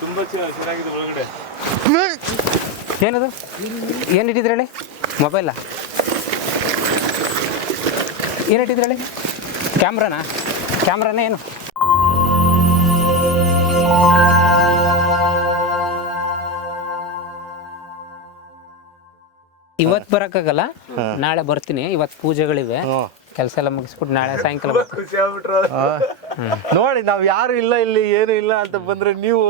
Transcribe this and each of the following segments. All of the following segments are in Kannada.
ತುಂಬಾ ಚೆನ್ನಾಗಿದೆ ಒಳಗಡೆ. ಏನದು? ಏನು ಇಟ್ಟಿದ್ರಿ ಹೇಳಿ ಮೊಬೈಲಾ ಏನು ಇಟ್ಟಿದ್ರಿ ಹೇಳಿ ಕ್ಯಾಮ್ರಾನಾ ಕ್ಯಾಮ್ರಾನೇ ಏನು? ಇವತ್ತು ಬರೋಕ್ಕಾಗಲ್ಲ? ನಾಳೆ ಬರ್ತೀನಿ. ಇವತ್ತು ಪೂಜೆಗಳಿವೆ. ಕೆಲಸ ಎಲ್ಲ ಮುಗಿಸ್ಬಿಟ್ಟು ನಾಳೆ ಸಾಯಂಕಾಲ ಬರ್ತೀನಿ. ಖುಷಿ ಆಗ್ಬಿಟ್ರು ನೋಡಿ ನಾವ್ ಯಾರು ಇಲ್ಲ ಇಲ್ಲಿ ಏನು ಇಲ್ಲ ಅಂತ ಬಂದ್ರೆ ನೀವು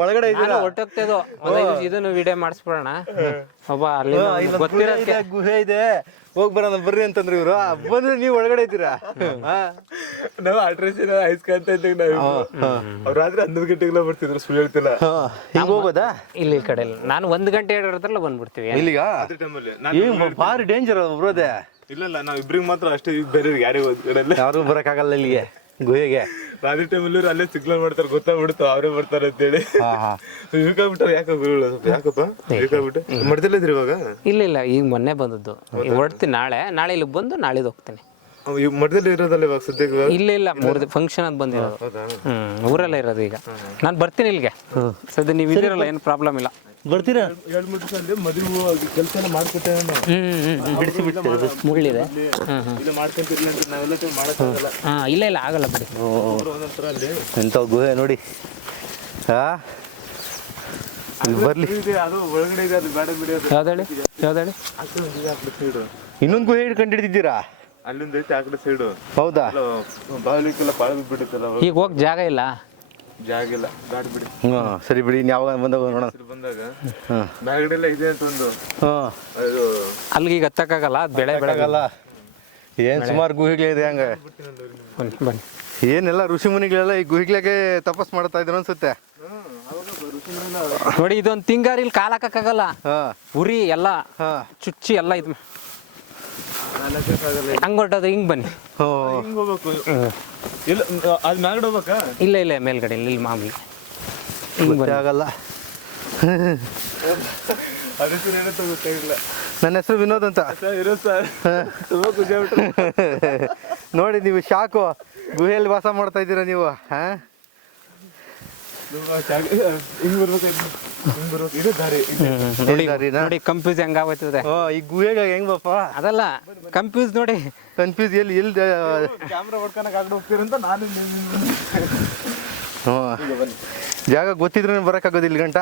ಒಳಗಡೆ ನಾನು ಇದ್ದೀರಾ? ಹೊಟ್ಟೋಗ್ತಿದ್ದು ಇದನ್ನು ವಿಡಿಯೋ ಮಾಡಿಸ್ಬಿಡೋಣ. ಒಬ್ಬ ಅಲ್ಲಿ ಹಾ, ಗುಹೆ ಗೊತ್ತಿರೋದಕ್ಕೆ ಇದೆ, ಗುಹೆ ಇದೆ. ಹೋಗ್ ಬರೋಣ ಬರ್ರಿ ಅಂತಂದ್ರು ಇವ್ರು. ಆ, ಬಂದ್ರೆ ನೀವು ಒಳಗಡೆ ಇದ್ದೀರಾ? ಹಾ. ನಾವು ಅಡ್ರೆಸ್ ಐಸ್ಕೊಂತ ಇದ್ದೀವಿ ನಾವು ಅವ್ರು ರಾತ್ರಿ ಹನ್ನೊಂದು ಗಂಟೆಗೆಲ್ಲ ಬರ್ತಿದ್ರು ಸುಳ್ಳು ಹೇಳ್ತಿಲ್ಲ. ಹಾ, ಹಿಂಗ್ ಹೋಗೋದಾ? ಇಲ್ಲಿ ಈ ಕಡೆ ಇಲ್ಲ. ನಾನು ಒಂದ್ ಗಂಟೆ ಹೇಳಿದ್ರಲ್ಲ ಬಂದ್ಬಿಡ್ತೀವಿ. ಇಲ್ಲಿಗ? ಅದೇ ಟೈಮಲ್ಲಿ ಏನ್ ಭಾರಿ ಡೇಂಜರ್ ಬರೋದೆ ಇಲ್ಲ ಇಲ್ಲ ನಾವು ಇಬ್ರಿಗೆ ಮಾತ್ರ ಅಷ್ಟೇ ಬೇರೆ ಯಾರಿಗೆ ಕಡೆ ಯಾರು ಬರಕ್ಕಾಗಲ್ಲ ಇಲ್ಲಿಗೆ ಗುಹೆಗೆ. ರಾತ್ರಿ ಟೈಮಲ್ಲಿ ಇವ್ರು ಅಲ್ಲೇ ಸಿಗ್ನಲ್ ಮಾಡ್ತಾರೆ ಗೊತ್ತಾಗ್ಬಿಡ್ತು ಅವರೇ ಬರ್ತಾರೆ ಅಂತೇಳಿ. ಹಾ ಹಾ. ಇಳ್ಕೊಂಡ್ಬಿಟ್ಟಾರೆ ಯಾಕೆ ಯಾಕಪ್ಪ? ಇಳ್ಕೊಂಡ್ಬಿಟ್ಟು ಮಡ್ದಲ್ಲ ಇದ್ರಿ ಇವಾಗ? ಇಲ್ಲ ಇಲ್ಲ ಈಗ ಮೊನ್ನೆ ಬಂದದ್ದು. ಹೊಡ್ತೀನಿ ಹೊರಡ್ತೀನಿ ನಾಳೆ ನಾಳೆ ಇಲ್ಲಿಗೆ ಬಂದು ನಾಳೆ ಹೋಗ್ತೀನಿ. ಮಠದಲ್ಲಿ ಇರೋದಲ್ಲ ಇವಾಗ ಸದ್ಯಕ್ಕೆ? ಇಲ್ಲ ಇಲ್ಲ ಮೂರು ಫಂಕ್ಷನ್ ಅದು ಬಂದಿರೋದು. ಊರಲ್ಲೇ ಇರೋದು ಈಗ. ನಾನು ಬರ್ತೀನಿ ಇಲ್ಲಿಗೆ. ಸದ್ಯ ನೀವು ಇದಿರಲ್ಲ ಏನು ಪ್ರಾಬ್ಲಮ್ ಇಲ್ಲ. ಬರ್ತೀರಾ? ಎರಡು ಮೂರು ದಿವಸ ಅಲ್ಲಿ ಮದುವೆ ಕೆಲಸ ಎಲ್ಲ ನಾನು. ಹ್ಮ್ ಬಿಡಿಸಿ ಬಿಡ್ತೀವಿ ಮುಳ್ಳಿದೆ? ಹಾಂ ಇಲ್ಲ ಮಾಡ್ಕೊಂತಿರ್ಲಿ ಅಂತ ನಾವೆಲ್ಲ ಟೈಮ್ ಮಾಡೋಕ್ಕಾಗಲ್ಲ. ಹಾ ಇಲ್ಲ ಇಲ್ಲ ಆಗಲ್ಲ ಬಿಡಿ. ಅಲ್ಲಿ. ಗುಹೆ ನೋಡಿ. ಹಾ ಬರ್ಲಿ. ಇದೆ ಅದು ಒಳಗಡೆ ಇದೆ ಅದು ಬೇಡ ಬಿಡಿ ಅದು ಯಾವ್ದು ಹೇಳಿ? ಯಾವ್ದು ಹೇಳಿ? ಆ ಕಡೆ ಒಂದು ಇದೆ, ಆ ಕಡೆ ಸೈಡು ಇನ್ನೊಂದು ಗುಹೆ ಹಿಡ್ಕೊಂಡು ಹಿಡಿದಿದ್ದೀರಾ? ಅಲ್ಲಿಂದ ಐತೆ ಆ ಕಡೆ ಸೈಡು ಹೌದಾ? ಬಾವಿಲಿಕ್ಕೆಲ್ಲ ಪಾಳ ಬಿಟ್ಟಿತ್ತಲ್ಲ ಈಗ ಹೋಗಿ ಜಾಗ ಇಲ್ಲ? ಜಾಗ ಇಲ್ಲ. ಗಾಡಿ ಬಿಡಿ. ಹ್ಞೂ ಸರಿ ಬಿಡಿ ಇನ್ನು ಯಾವಾಗ ಬಂದಾಗ ನೋಡೋಣ. ಬಂದಾಗ ಹಾಂ. ಬ್ಯಾಗಡೆಲ್ಲ ಇದೆ ಅಂತ ಒಂದು ಹ್ಞೂ ಅದು ಅಲ್ಲಿಗೆ ಈಗ ಹತ್ತಕ್ಕಾಗಲ್ಲ? ಅದು ಬೆಳೆ ಬೆಳೆ ಆಗಲ್ಲ ಏನು ಸುಮಾರು ಗುಹೆಗಳಿದೆ ಹಂಗೆ. ಬನ್ನಿ ಬನ್ನಿ. ಏನೆಲ್ಲ ಋಷಿ ಮುನಿಗಳೆಲ್ಲ ಈ ಗುಹಿಗ್ಲಾಗೆ ತಪಸ್ ಮಾಡ್ತಾ ಇದ್ರು ಅನ್ಸುತ್ತೆ. ನೋಡಿ ಇದೊಂದು ತಿಂಗಾರಿ ಇಲ್ಲಿ ಕಾಲ್ ಹಾಕಕ್ಕಾಗಲ್ಲ. ಹಾಂ. ಉರಿ ಎಲ್ಲ ಹಾಂ. ಚುಚ್ಚಿ ಎಲ್ಲ ಇದು ಹಂಗ್ ಹೊರಟೋದು ಹಿಂಗ್ ಬನ್ನಿ. ಓ ಹಿಂಗ್ ಹೋಗ್ಬೇಕು. ಇಲ್ಲ ಅದು ಮ್ಯಾಗಡೆ ಹೋಗ್ಬೇಕಾ? ಇಲ್ಲ ಇಲ್ಲ ಮೇಲ್ಗಡೆ ಇಲ್ಲ ಇಲ್ಲಿ ಮಾಮೂಲಿ. ಹಿಂಗ್ ಬನ್ನಿ. ಆಗಲ್ಲ ಅದಕ್ಕೆ ಏನಂತ ಗೊತ್ತಾಗಿಲ್ಲ. ನನ್ನ ಹೆಸರು ವಿನೋದ್ ಅಂತ. ಸರ್ ಇರೋ ಸರ್. ತುಂಬಾ ಖುಷಿ ನೋಡಿ ನೀವು ಶಾಕು ಗುಹೆಯಲ್ಲಿ ವಾಸ ಮಾಡ್ತಾ ಇದ್ದೀರಾ ನೀವು ಹಾಂ ತುಂಬಾ ಜಾಗ- ಹಿಂಗ್ ಬರ್ಬೇಕಾಯ್ತು ಹಿಂಗ್ ಬರ್ಬೇಕು ಇದು ದಾರಿ ನೋಡಿ? ನೋಡಿ ಕನ್ಫ್ಯೂಸ್ ಹೆಂಗ್ ಆಗೋಯ್ತದೆ. ಓ ಈ ಗುಹೆಗೆ ಹೆಂಗ್ ಬಾಪ ಅದಲ್ಲ ಕನ್ಫ್ಯೂಸ್ ನೋಡಿ. ಕನ್ಫ್ಯೂಸ್ ಎಲ್ಲಿ ಎಲ್ಲಿ ಕ್ಯಾಮ್ರಾ ಹೊಡ್ಕೊಳಕ್ ಆಗಡೆ ಹೋಗ್ತೀರಂತ ನಾನು ಹ್ಞೂ ಜಾಗ ಗೊತ್ತಿದ್ರೆ ಬರೋಕ್ಕಾಗೋದು ಇಲ್ಲಿ ಗಂಟ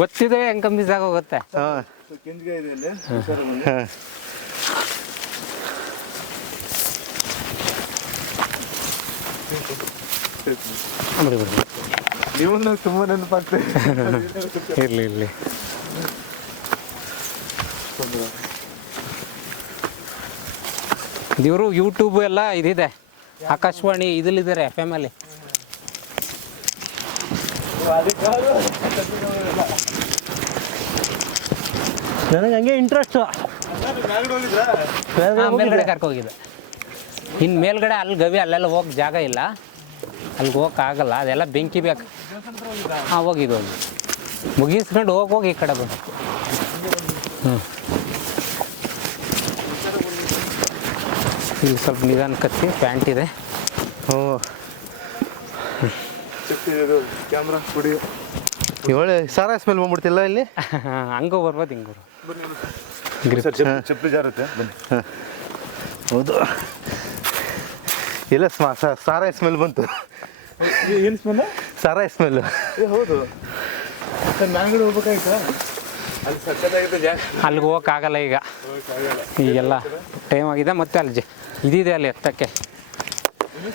ಗೊತ್ತಿದೆ ಹೆಂಗ್ ಕನ್ಫ್ಯೂಸ್ ಆಗೋಗುತ್ತೆ. ಹಾಂ. ನೀವು ತುಂಬ ನೆನಪಾಗ್ತದೆ. ಇರಲಿ ಇರಲಿ. ಇವರು ಯೂಟ್ಯೂಬ್ ಎಲ್ಲ ಇದಿದೆ. ಆಕಾಶವಾಣಿ ಇದಲ್ಲಿದ್ದಾರೆ ಎಫ್ ಎಂ ಅಲ್ಲಿ. ನನಗೆ ಹಂಗೆ ಇಂಟ್ರೆಸ್ಟು ಮೇಲ್ಗಡೆ ಕರ್ಕೋಗಿದ್ದೆ ಇನ್ನು ಮೇಲ್ಗಡೆ ಅಲ್ಲಿ ಗವಿ ಅಲ್ಲೆಲ್ಲ ಹೋಗಕ್ಕೆ ಜಾಗ ಇಲ್ಲ. ಅಲ್ಲಿಗೆ ಹೋಗೋಕ್ಕಾಗಲ್ಲ ಆಗಲ್ಲ ಅದೆಲ್ಲ ಬೆಂಕಿ ಬೇಕು. ಹಾಂ ಹೋಗಿದ್ದು ಹೋಗಿ. ಮುಗಿಸ್ಕೊಂಡು ಹೋಗಿ ಹೋಗಿ ಈ ಕಡೆ ಬಂದು ಹ್ಞೂ ಇಲ್ಲಿ ಸ್ವಲ್ಪ ನಿಧಾನ ಕತ್ತಿ ಪ್ಯಾಂಟ್ ಇದೆ. ಓ. ಕ್ಯಾಮ್ರಾ ಕುಡಿ ಒಳ್ಳೆ ಸಾರಾ ಸ್ಮೆಲ್ ಬಂದ್ಬಿಡ್ತಿಲ್ಲ ಇಲ್ಲಿ? ಹಂಗೂ ಬರ್ಬೋದು ಹಿಂಗೆ. ಚಪ್ಪಲಿ ಜಾರುತ್ತೆ. ಬನ್ನಿ. ಹೌದು. ಇಲ್ಲ ಸ್ಮ ಸರ್ ಸಾರಾ ಸ್ಮೆಲ್ ಬಂತು. ಏನು ಸ್ಮೆಲ್ ಸಾರಾ ಸ್ಮೆಲ್ ಏ ಹೌದು. ಸರ್ ಮ್ಯಾಗಡೆ ಹೋಗ್ಬೇಕಾಯ್ತಾ? ಅಲ್ಲಿ ಸಕ್ಕತ್ತಾಗಿತ್ತು ಜಾಸ್ತಿ. ಅಲ್ಲಿಗೆ ಹೋಗಕ್ಕಾಗಲ್ಲ ಈಗ. ಈಗೆಲ್ಲ ಟೈಮ್ ಆಗಿದೆ ಮತ್ತೆ ಅಲ್ಲಿ ಜ- ಇದಿದೆ ಅಲ್ಲಿ ಎತ್ತಕ್ಕೆ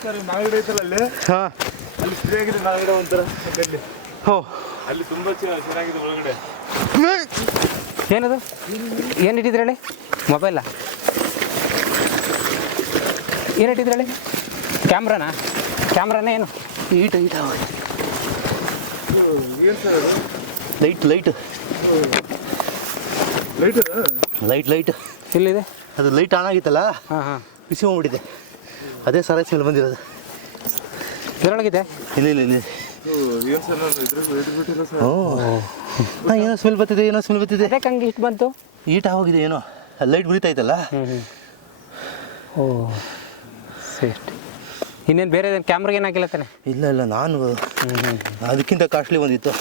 ಸರ್ ಐತಲ್ಲ ಅಲ್ಲಿ? ಹಾಂ. ಅಲ್ಲಿ ಫ್ರೀ ಆಗಿದೆ ಮ್ಯಾಗಡೆ ಒಂಥರ ಅಲ್ಲಿ ಹೋ. ಅಲ್ಲಿ ತುಂಬಾ ಚೆನ್ನಾಗಿದೆ ಒಳಗಡೆ. ಏನದು? ಏನು ಇಟ್ಟಿದ್ರಿ ಹೇಳಿ? ಮೊಬೈಲಾ ಏನು ಇಟ್ಟಿದ್ರಿ ಹೇಳಿ? ಕ್ಯಾಮ್ರಾನಾ? ಕ್ಯಾಮ್ರಾನೇ ಏನು? ಈಟ್ ಈಟ್ light light light light light ಎಲ್ಲಿದೆ? ಅದು ಲೈಟ್ ಆನ್ ಆಗಿತ್ತಲ್ಲ? ಹಾಂ ಹಾಂ. ಬಿಸಿ ಹೋಗ್ಬಿಟ್ಟಿದೆ. ಅದೇ ಸರ ಸಿಲ್ ಬಂದಿರೋದು. ಇದರೊಳಗಿದೆ? ಇಲ್ಲ ಇಲ್ಲ ಇಲ್ಲ. ಏನು ಸ್ಮೆಲ್ ಬರ್ತಿದೆ ಏನೋ ಸ್ಮೆಲ್ ಬರ್ತಿದೆ. ಹಂಗೆ ಇಷ್ಟು ಬಂತು. ಈಟ್ ಆಗೋಗಿದೆ ಏನೋ. ಲೈಟ್ ಉರಿತಾ ಇತ್ತಲ್ಲ ಓ ಸೇಟ್ ಇನ್ನೇನು ಬೇರೆ ಕ್ಯಾಮ್ರಾಗೆ ಏನಾಗಿಲ್ಲ ತಾನೆ? ಇಲ್ಲ ಇಲ್ಲ ನಾನು ಅದಕ್ಕಿಂತ ಕಾಸ್ಟ್ಲಿ ಒಂದಿತ್ತು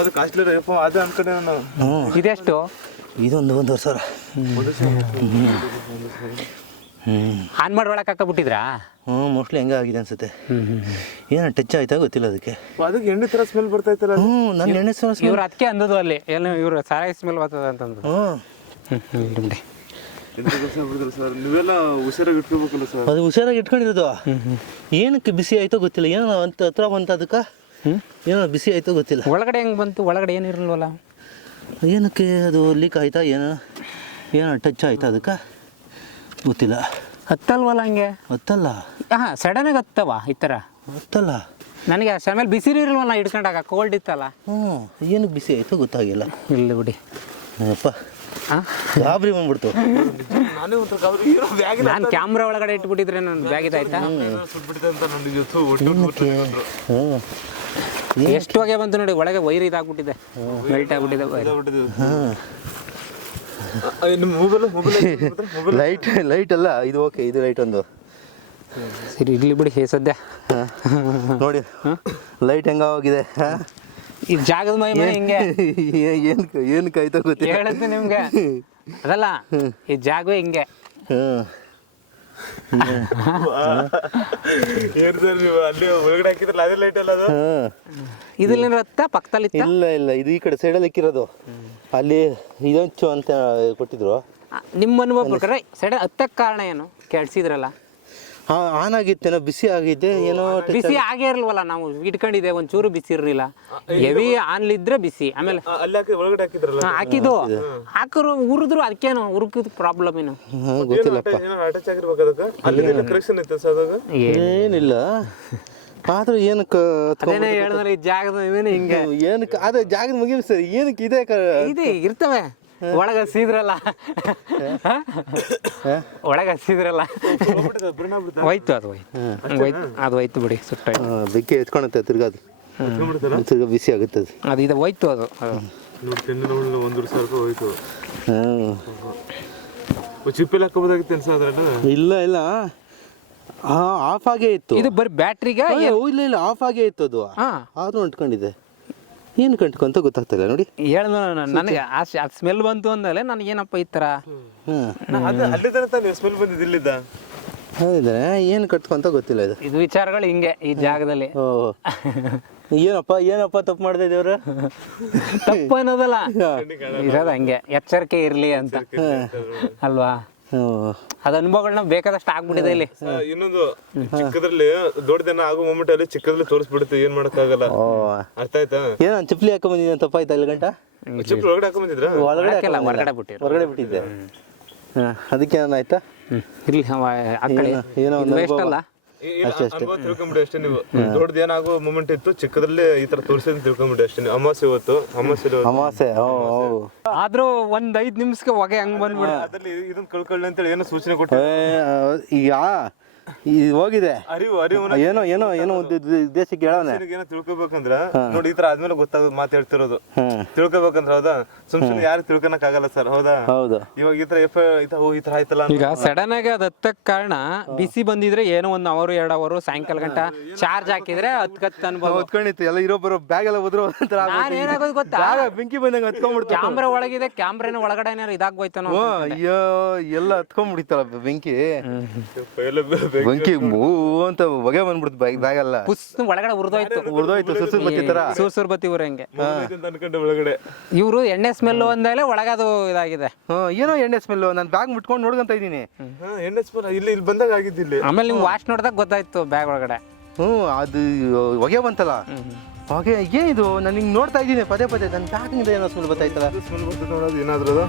ಅದು ಕಾಸ್ಟ್ಲಿ ಅದು ಅನ್ಕೊಂಡೆ ನಾನು. ಹ್ಞೂ ಇದೆಷ್ಟು? ಇದೊಂದು ಒಂದೂವರೆ ಸಾವಿರ. ಆನ್ ಮಾಡಿ ಒಳಗೆ ಹಾಕಬಿಟ್ಟಿದ್ರಾ? ಹ್ಞೂ ಮೋಸ್ಟ್ಲಿ ಹೆಂಗೆ ಆಗಿದೆ ಅನ್ಸುತ್ತೆ. ಏನೋ ಟಚ್ ಆಯ್ತಾ ಗೊತ್ತಿಲ್ಲ ಅದಕ್ಕೆ. ಅದಕ್ಕೆ ಎಣ್ಣೆ ಥರ ಸ್ಮೆಲ್ ಬರ್ತಾ ಇತ್ತಲ್ಲ ಹ್ಞೂ ನನ್ನ ಎಣ್ಣೆ ಸ್ಮೆಲ್ ಇವ್ರು ಅದಕ್ಕೆ ಅಂದದು ಅಲ್ಲಿ. ಏನು ಇವರು ಸಾರಾಯಿ ಸ್ಮೆಲ್ ಬರ್ತದ ಅಂತಂದು. ಹ್ಞೂ ಹ್ಞೂ ಹ್ಞೂ ಬಿಡಿ ಬಿಡಿದ್ರು ಸರ್ ನೀವೆಲ್ಲ ಹುಷಾರಾಗಿ ಇಟ್ಕೋಬೇಕಲ್ಲ ಸರ್. ಅದು ಹುಷಾರಾಗಿ ಇಟ್ಕೊಂಡಿರೋದು. ಏನಕ್ಕೆ ಬಿಸಿ ಆಯ್ತೋ ಗೊತ್ತಿಲ್ಲ. ಏನೋ ಅಂತ ಹತ್ರ ಬಂತ ಅದಕ್ಕೆ? ಏನೋ ಬಿಸಿ ಆಯ್ತೋ ಗೊತ್ತಿಲ್ಲ. ಒಳಗಡೆ ಹೆಂಗೆ ಬಂತು? ಒಳಗಡೆ ಏನು ಇರಲ್ವಲ್ಲ ಏನಕ್ಕೆ ಅದು ಲೀಕ್ ಆಯ್ತಾ ಏನೋ? ಏನೋ ಟಚ್ ಆಯ್ತಾ ಅದಕ್ಕೆ? ಗೊತ್ತಿಲ್ಲ. ಹತ್ತಲ್ವಲ್ಲ ಹಂಗೆ? ಹತ್ತಲ್ಲ? ಹಾಂ ಸಡನ್ನಾಗಿ ಹತ್ತವ ಈ ಥರ ಹತ್ತಲ್ಲ? ನನಗೆ ಆಮೇಲೆ ಬಿಸಿಲು ಇರಲ್ವಲ್ಲ ಹಿಡ್ಕೊಂಡಾಗ? ಕೋಲ್ಡ್ ಇತ್ತಲ್ಲ? ಹ್ಞೂ ಏನಕ್ಕೆ ಬಿಸಿ ಆಯ್ತೋ ಗೊತ್ತಾಗಿಲ್ಲ. ಇಲ್ಲ ಬಿಡಿ. ಅಪ್ಪ ಗಾಬರಿ ಬಂದ್ಬಿಡ್ತು. ನಾನೇ ಒಂಥರ ಕವರ್ ಬ್ಯಾಗ್ ನಾನು ಕ್ಯಾಮ್ರಾ ಒಳಗಡೆ ಇಟ್ಬಿಟ್ಟಿದ್ರೆ ನನ್ನ ಬ್ಯಾಗ್ ಇದಾಯ್ತಾ ಸುಟ್ಬಿಟ್ಟಿದೆ ಅಂತ ನನಗೆ ಇವತ್ತು ಒಟ್ಟು ಹ್ಞೂ ಎಷ್ಟು ಹೊಗೆ ಬಂತು ನೋಡಿ ಒಳಗೆ ವೈರ್ ಇದಾಗ್ಬಿಟ್ಟಿದೆ. ಮೆಲ್ಟ್ ಆಗ್ಬಿಟ್ಟಿದೆ ವೈರ್. ಹಾಂ. ನಿಮ್ಮ mobile mobile mobile light light ಅಲ್ಲ. ಇದು ಓಕೆ ಇದು ಲೈಟ್ ಒಂದು. ಸರಿ ಇರ್ಲಿ ಬಿಡಿ ಹೇ. ಸದ್ಯ ನೋಡಿ ಲೈಟ್ ಹೆಂಗಾಗಿದೆ ಹಾಂ. ಈ ಜಾಗದ ಮೈ ಮನೆ ಹಿಂಗೆ. ಏನ್ ಏನ್ ಕೈ ಗೊತ್ತಿಲ್ಲ ಹೇಳುತ್ತೆ ನಿಮ್ಗೆ. ಅದಲ್ಲ ಈ ಜಾಗವೇ ಹಿಂಗೆ. ಇದ್ರಲ್ಲಿ ರತ್ತ ಪಕ್ಕದಲ್ಲಿ ಇತ್ತ ಇಲ್ಲ ಇಲ್ಲ ಇದು ಈ ಕಡೆ ಸೈಡಲ್ಲಿ ಇಕ್ಕಿರೋದು. ಅಲ್ಲಿ ಇದೊಂಚು ಅಂತ ಕೊಟ್ಟಿದ್ರು. ನಿಮ್ಮ ಅನುಭವ ಪ್ರಕಾರ ಸೈಡ್ ಹತ್ತಕ್ಕೆ ಕಾರಣ ಏನು? ಕೆಡ್ಸಿದ್ರಲ್ಲ ಆನ್ ಆಗಿತ್ತೇನೋ ಬಿಸಿ ಆಗಿದ್ದೆ ಏನೋ ಬಿಸಿ ಆಗೇ ಇರ್ಲ್ವಲ್ಲ ನಾವು ಇಟ್ಕೊಂಡಿದ್ದೆ ಒಂಚೂರು ಬಿಸಿ ಇರಲಿಲ್ಲ. ಹೆವಿ ಆನ್ಲಿದ್ರೆ ಬಿಸಿ ಆಮೇಲೆ ಹಾ, ಹಾಕಿದ್ದು. ಹಾಕರು ಉರಿದ್ರು ಅದಕ್ಕೇನು ಉರುಕಿದ್ ಪ್ರಾಬ್ಲಮ್ ಏನು? ಹಾಂ ಗೊತ್ತಿಲ್ಲಪ್ಪ. ಏನೋ ಅಟ್ಯಾಚ್ ಆಗಿರ್ಬೇಕು ಅದಕ್ಕೆ? ಅಲ್ಲಿ ಕರೆಕ್ಷನ್ ಇತ್ತು ಸರ್ ಅದಾಗ ಏನಿಲ್ಲ. ಆದ್ರೂ ಏನಕ್ಕೆ ಅದೇನೇ ಹೇಳಿದ್ರೆ ಈ ಜಾಗದ ಇವೇನು ಹಿಂಗೆ? ಏನಕ್ಕೆ? ಅದೇ ಜಾಗದ ಮುಗಿಮ್ ಸರ್ ಏನಕ್ಕೆ ಇದೆ ಕ- ಇದೆ ಇರ್ತವೆ. ಒಳಗ ಹಸಿದ್ರಲ್ಲ ಒಳಗ ಹಸಿದ್ರಲ್ಲ ಹೋಯ್ತು ಅದು ಹೋಯ್ತು. ಹೋಯ್ತು. ಅದು ಹೋಯ್ತು ಬಿಡಿ ಸುಟ್ಟ ಬಿಕ್ಕಿ ಬೆಂಕಿ ಎತ್ಕೊಳುತ್ತೆ ತಿರ್ಗಾದು ತಿರ್ಗಾ ಬಿಸಿ ಆಗುತ್ತೆ ಅದು. ಅದು ಇದು ಹೋಯ್ತು ಅದು. ಒಂದು ಸಾವಿರ ರೂಪಾಯಿ ಹೋಯ್ತು. ಚಿಪ್ಪೆಲ್ಲ ಚಿಪ್ಪಲ್ಲಿ ಹಾಕೋಬೋದಾಗಿತ್ತು ಅದ್ರಲ್ಲಿ? ಇಲ್ಲ ಇಲ್ಲ. ಹಾಂ ಆಫ್ ಆಗೇ ಇತ್ತು. ಇದು ಬರೀ ಬ್ಯಾಟ್ರಿಗೆ ಇಲ್ಲ ಇಲ್ಲ. ಆಫ್ ಆಗೇ ಇತ್ತು ಅದು. ಹಾ. ಆದ್ರೂ ಅಂಟ್ಕೊಂಡಿದೆ ಏನು ಕಂಟ್ಕೊಂತ ಗೊತ್ತಾಗ್ತಿಲ್ಲ ನೋಡಿ. ಹೇಳ್ದ ನನಗೆ ಆ ಸ್ಮೆಲ್ ಬಂತು ಅಂದಲೆ ನನಗೆ ಏನಪ್ಪ ಈ ಥರ? ತಾನೆ ಸ್ಮೆಲ್ ಬಂದಿದ್ದು ಇಲ್ಲಿದ್ದ? ಹೌದ್ರೆ ಏನು ಕಟ್ಕೊಂತ ಗೊತ್ತಿಲ್ಲ ಇದು. ಇದು ವಿಚಾರಗಳು ಹಿಂಗೆ ಈ ಜಾಗದಲ್ಲಿ. ಓ. ಏನಪ್ಪ ಏನಪ್ಪ ತಪ್ಪು ಮಾಡಿದೆ ದೇವ್ರ ತಪ್ಪು ಅನ್ನೋದಲ್ಲ. ಇರೋದು ಹಂಗೆ. ಎಚ್ಚರಿಕೆ ಇರಲಿ ಅಂತ. ಅಲ್ವಾ? ಅದು ಅನುಭವಗಳನ್ನ ಬೇಕಾದಷ್ಟು ಆಗ್ಬಿಟ್ಟಿದೆ ಇಲ್ಲಿ. ಇನ್ನೊಂದು ಚಿಕ್ಕದ್ರಲ್ಲಿ ದೊಡ್ಡದೇನ ಆಗೋ ಮೂಮೆಂಟ್ ಅಲ್ಲಿ ಚಿಕ್ಕದ್ರಲ್ಲಿ ತೋರಿಸ್ಬಿಡುತ್ತೆ ಏನ್ ಮಾಡಕ್ಕಾಗಲ್ಲ. ಅರ್ಥ ಆಯ್ತಾ? ಏನ ಚಿಪ್ಲಿ ಹಾಕೊಂಡ್ ಬಂದಿದ್ದೀನಿ ತಪ್ಪಾಯ್ತಾ ಇಲ್ಲಿ ಗಂಟ? ಚಿಪ್ಲಿ ಒಳಗಡೆ ಹಾಕೊಂಬಂದಿದ್ರ ಒಳಗಡೆ ಹಾಕಿಲ್ಲ, ಹಾಕೊಂಡ್ ಹೊರಗಡೆ ಬಿಟ್ಟಿದ್ದೆ. ಹೊರಗಡೆ ಬಿಟ್ಟಿದ್ದೆ. ಅದಕ್ಕೆ ಏನಾಯ್ತಾ. ಇರ್ಲಿ ಏನೋ- ಒಂದು ವೇಸ್ಟ್ ಅನುಭವ ತಿಳ್ಕೊಂಬಿಡಿ ಅಷ್ಟೇ ನೀವು. ದೊಡ್ಡದು ಏನಾಗೋ ಮೂಮೆಂಟ್ ಇತ್ತು ಚಿಕ್ಕದ್ರಲ್ಲಿ ಈ ತರ ತೋರಿಸಿದ್ ತಿಳ್ಕೊಂಬಿಡಿ ಅಷ್ಟೇ ನೀವು. ಅಮಾಸೆ ಇವತ್ತು ಅಮಾಸೆ ಅಮಾಸೆ. ಆದ್ರೂ ಒಂದ್ ಐದ್ ನಿಮಿಷಕ್ಕೆ ಹೊಗೆ ಹಂಗ್ ಬಂದ್ಬಿಡ ಅದ್ರಲ್ಲಿ ಇದನ್ನ ಕಳ್ಕೊಳ್ಳಿ ಅಂತೇಳಿ ಏನೋ ಸೂಚನೆ ಕೊಟ್ಟು ಈಗ ಇದು ಹೋಗಿದೆ. ಅರಿವು ಅರಿವು ಏನೋ ಏನೋ ಏನೋ ಒಂದು ಉದ್ದೇಶಕ್ಕೆ ಹೇಳೋಣ ಏನೋ ತಿಳ್ಕೊಬೇಕಂದ್ರ ನೋಡಿ ಈ ತರ ಆದ್ಮೇಲೆ ಗೊತ್ತಾಗೋದು ಮಾತಾಡ್ತಿರೋದು ತಿಳ್ಕೊಬೇಕಂದ್ರ ಹೌದಾ? ಸುಮ್ ಸುಮ್ ಯಾರು ತಿಳ್ಕೊಳಕ್ ಆಗಲ್ಲ ಸರ್ ಹೌದಾ? ಹೌದು. ಇವಾಗ ಈ ತರ ಎಫ್ ಓ ಈ ತರ ಆಯ್ತಲ್ಲ ಈಗ ಸಡನ್ ಆಗಿ ಅದ್ ಹತ್ತಕ್ ಕಾರಣ ಬಿಸಿ ಬಂದಿದ್ರೆ ಏನೋ ಒಂದ್ ಅವರು ಎರಡು ಅವರು ಸಾಯಂಕಾಲ ಗಂಟ ಚಾರ್ಜ್ ಹಾಕಿದ್ರೆ ಹತ್ಕತ್ ಅನ್ಬೋದು. ಹೊತ್ಕೊಂಡಿತ್ತು ಎಲ್ಲ ಇರೋ ಬರೋ ಬ್ಯಾಗ್ ಎಲ್ಲ ಹೋದ್ರು ನಾನ್ ಏನಾಗೋದು ಗೊತ್ತಾ? ಬೆಂಕಿ ಬಂದಂಗ ಹತ್ಕೊಂಡ್ಬಿಡ್ತು ಕ್ಯಾಮ್ರಾ ಒಳಗಿದೆ ಕ್ಯಾಮ್ರಾನ ಒಳಗಡೆ ಏನಾರು ಇದಾಗೋಯ್ತಾನೋ ಅಯ್ಯೋ ಎಲ್ಲ ಹತ್ಕೊಂಡ್ಬಿಡಿತ್ತಲ್ಲ ಬೆಂಕಿ ಬೆಂಕಿ ಮೂ ಅಂತ ಹೊಗೆ ಬಂದ್ಬಿಡ್ತು ಬೈಕ್ ಬ್ಯಾಗ್ ಎಲ್ಲ ಪುಸ್ ಒಳಗಡೆ ಉರಿದೋಯ್ತು. ಉರ್ದೋಯ್ತು ಸುಸುರ್ ಬತ್ತಿ ತರ ಸೂರ್ ಸೂರ್ ಬತ್ತಿ ಊರಂಗೆ ಹೆಂಗೆ ಅನ್ಕೊಂಡೆ ಒಳಗಡೆ. ಇವರು ಎಣ್ಣೆ ಸ್ಮೆಲ್ ಅಂದಮೇಲೆ ಒಳಗದು ಇದಾಗಿದೆ. ಏನೋ ಎಣ್ಣೆ ಸ್ಮೆಲ್ ನಾನು ಬ್ಯಾಗ್ ಮುಟ್ಕೊಂಡು ನೋಡ್ಕೊಂತ ಇದ್ದೀನಿ. ಹಾ ಎಣ್ಣೆ ಸ್ಮೆಲ್ ಇಲ್ಲಿ ಇಲ್ಲಿ ಬಂದಾಗ ಆಗಿದ್ದಿಲ್ಲಿ ಆಮೇಲೆ ನೀವು ವಾಶ್ ನೋಡಿದಾಗ ಗೊತ್ತಾಯ್ತು ಬ್ಯಾಗ್ ಒಳಗಡೆ. ಹ್ಞೂ ಅದು ಹೊಗೆ ಬಂತಲ್ಲ. ಹೊಗೆ ಏನಿದು ನಾನು ಹಿಂಗೆ ನೋಡ್ತಾ ಇದ್ದೀನಿ ಪದೇ ಪದೇ. ನನ್ನ ಬ್ಯಾಗಿಂದ ಏನೋ ಸ್ಮೆಲ್ ಬರ್ತಾಯ್ತಲ್ಲ ಸ್ಮೆಲ್ ಬರ್ತದೆ ನೋಡೋದು ಏನಾದ್ರೂ ಅದು?